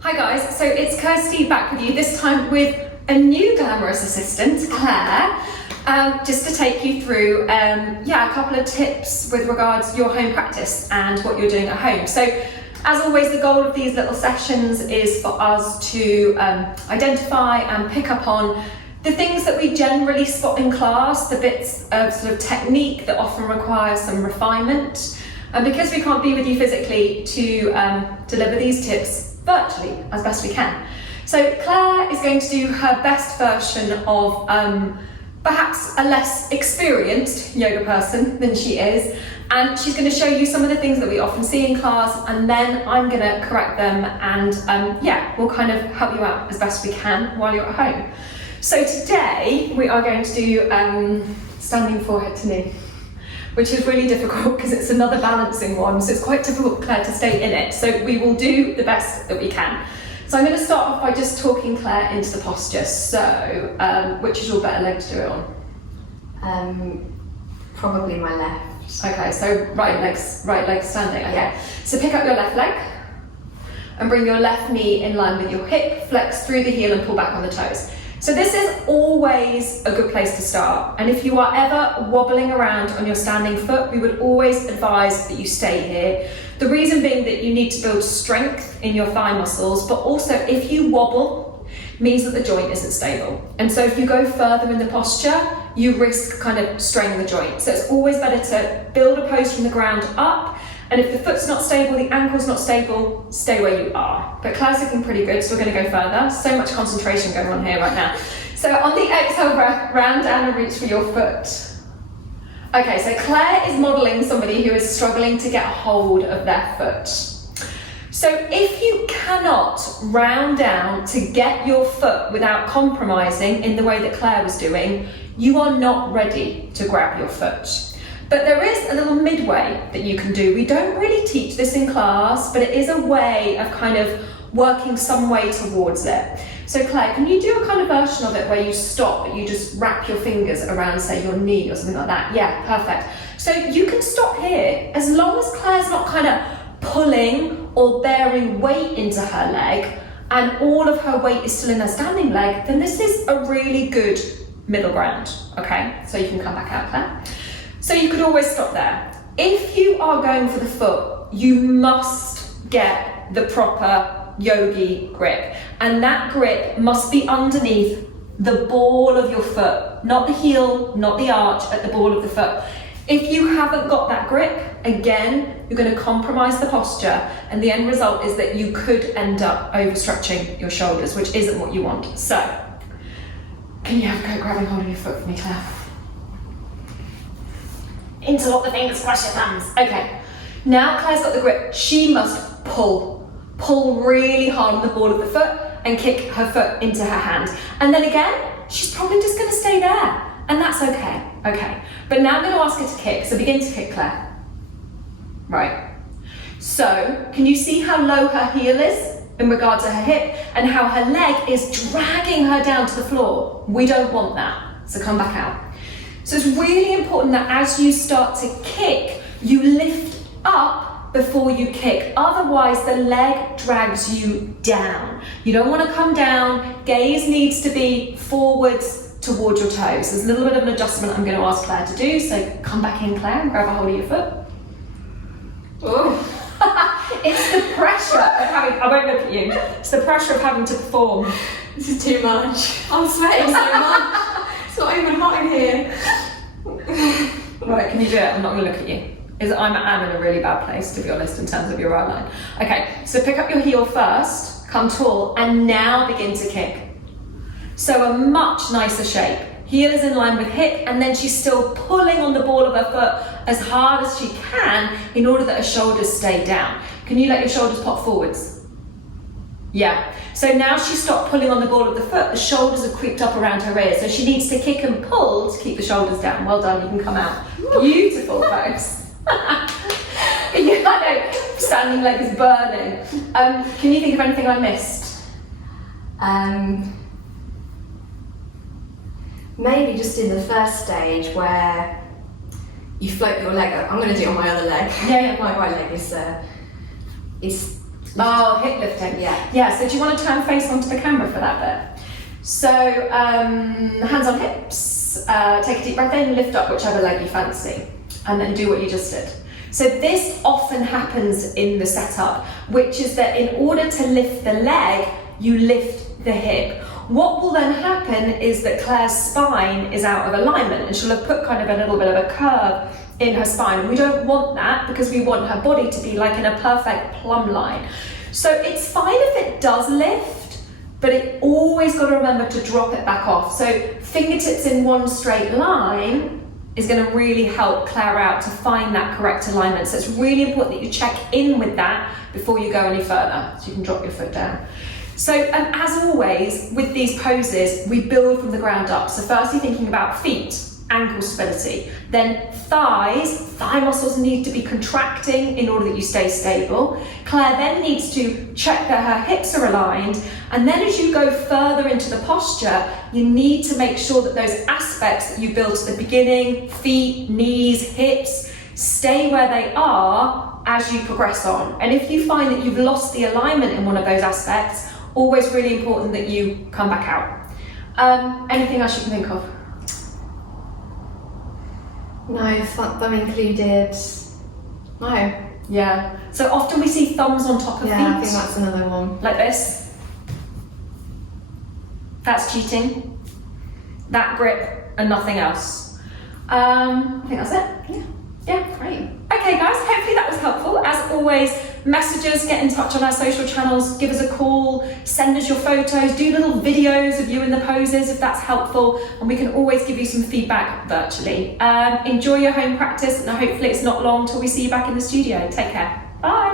Hi guys, so it's Kirsty back with you, this time with a new glamorous assistant, Claire, just to take you through a couple of tips with regards to your home practice and what you're doing at home. So as always, the goal of these little sessions is for us to identify and pick up on the things that we generally spot in class, the bits of sort of technique that often require some refinement. And because we can't be with you physically to deliver these tips virtually as best we can. So Claire is going to do her best version of perhaps a less experienced yoga person than she is, and she's going to show you some of the things that we often see in class, and then I'm going to correct them, and we'll kind of help you out as best we can while you're at home. So today we are going to do standing forehead to knee, which is really difficult because it's another balancing one, so it's quite difficult, Claire, to stay in it. So we will do the best that we can. So I'm going to start off by just talking Claire into the posture. So which is your better leg to do it on? Probably my left. Okay, so right leg standing. Okay. Yeah. So pick up your left leg and bring your left knee in line with your hip, flex through the heel and pull back on the toes. So this is always a good place to start, and if you are ever wobbling around on your standing foot, we would always advise that you stay here. The reason being that you need to build strength in your thigh muscles, but also if you wobble, means that the joint isn't stable. And so if you go further in the posture, you risk kind of straining the joint. So it's always better to build a pose from the ground up, and if the foot's not stable, the ankle's not stable, stay where you are. But Claire's looking pretty good, so we're going to go further. So much concentration going on here right now. So on the exhale breath, round down and reach for your foot. Okay, so Claire is modelling somebody who is struggling to get a hold of their foot. So if you cannot round down to get your foot without compromising in the way that Claire was doing, you are not ready to grab your foot. But there is a little midway that you can do. We don't really teach this in class, but it is a way of kind of working some way towards it. So Claire, can you do a kind of version of it where you stop, but you just wrap your fingers around, say, your knee or something like that? Yeah, perfect. So you can stop here, as long as Claire's not kind of pulling or bearing weight into her leg, and all of her weight is still in her standing leg, then this is a really good middle ground, okay? So you can come back out, Claire. So you could always stop there. If you are going for the foot, you must get the proper yogi grip. And that grip must be underneath the ball of your foot, not the heel, not the arch, at the ball of the foot. If you haven't got that grip, again, you're going to compromise the posture, and the end result is that you could end up overstretching your shoulders, which isn't what you want. So, can you have a go grabbing hold of your foot for me, Claire? Interlock the fingers, cross your thumbs. Okay, now Claire's got the grip. She must pull really hard on the ball of the foot and kick her foot into her hand. And then again, she's probably just going to stay there, and that's okay. Okay, but now I'm going to ask her to kick. So begin to kick, Claire. Right. So can you see how low her heel is in regard to her hip, and how her leg is dragging her down to the floor? We don't want that. So come back out. So it's really important that as you start to kick, you lift up before you kick. Otherwise, the leg drags you down. You don't want to come down. Gaze needs to be forwards towards your toes. There's a little bit of an adjustment I'm going to ask Claire to do. So come back in, Claire, and grab a hold of your foot. Oh. It's the pressure of having, I won't look at you. It's the pressure of having to perform. This is too much. I'm sweating so much. It's not even hot in here. Right, can you do it? I'm not going to look at you. I'm in a really bad place, to be honest, in terms of your right line. Okay, so pick up your heel first, come tall, and now begin to kick. So a much nicer shape. Heel is in line with hip, and then she's still pulling on the ball of her foot as hard as she can in order that her shoulders stay down. Can you let your shoulders pop forwards? Yeah. So now she's stopped pulling on the ball of the foot, the shoulders have creeped up around her ears, so she needs to kick and pull to keep the shoulders down. Well done, you can come out. Beautiful pose. Yeah, I know, standing leg is burning. Can you think of anything I missed? Maybe just in the first stage where you float your leg up. I'm going to do it on my other leg. Yeah. My right leg is Oh, hip lifting. Yeah. Yeah, so do you want to turn face onto the camera for that bit? So, hands on hips, take a deep breath in, lift up whichever leg you fancy, and then do what you just did. So this often happens in the setup, which is that in order to lift the leg, you lift the hip. What will then happen is that Claire's spine is out of alignment, and she'll have put kind of a little bit of a curve in her spine. We don't want that because we want her body to be like in a perfect plumb line. So it's fine if it does lift, but it always got to remember to drop it back off. So fingertips in one straight line is going to really help Claire out to find that correct alignment. So it's really important that you check in with that before you go any further. So you can drop your foot down. So as always, with these poses, we build from the ground up. So first you're thinking about feet, ankle stability, then thighs, thigh muscles need to be contracting in order that you stay stable. Claire then needs to check that her hips are aligned, and then as you go further into the posture, you need to make sure that those aspects that you built at the beginning, feet, knees, hips, stay where they are as you progress on. And if you find that you've lost the alignment in one of those aspects, always really important that you come back out. Anything else you can think of? No, thumb included. No. Yeah. So often we see thumbs on top of feet. Yeah, I think that's another one. Like this. That's cheating. That grip and nothing else. I think that's it. Yeah. Yeah. Great. Okay guys, hopefully that was helpful. As always, messages, get in touch on our social channels, give us a call, send us your photos, do little videos of you in the poses if that's helpful, and we can always give you some feedback virtually. Enjoy your home practice, and hopefully it's not long till we see you back in the studio. Take care. Bye.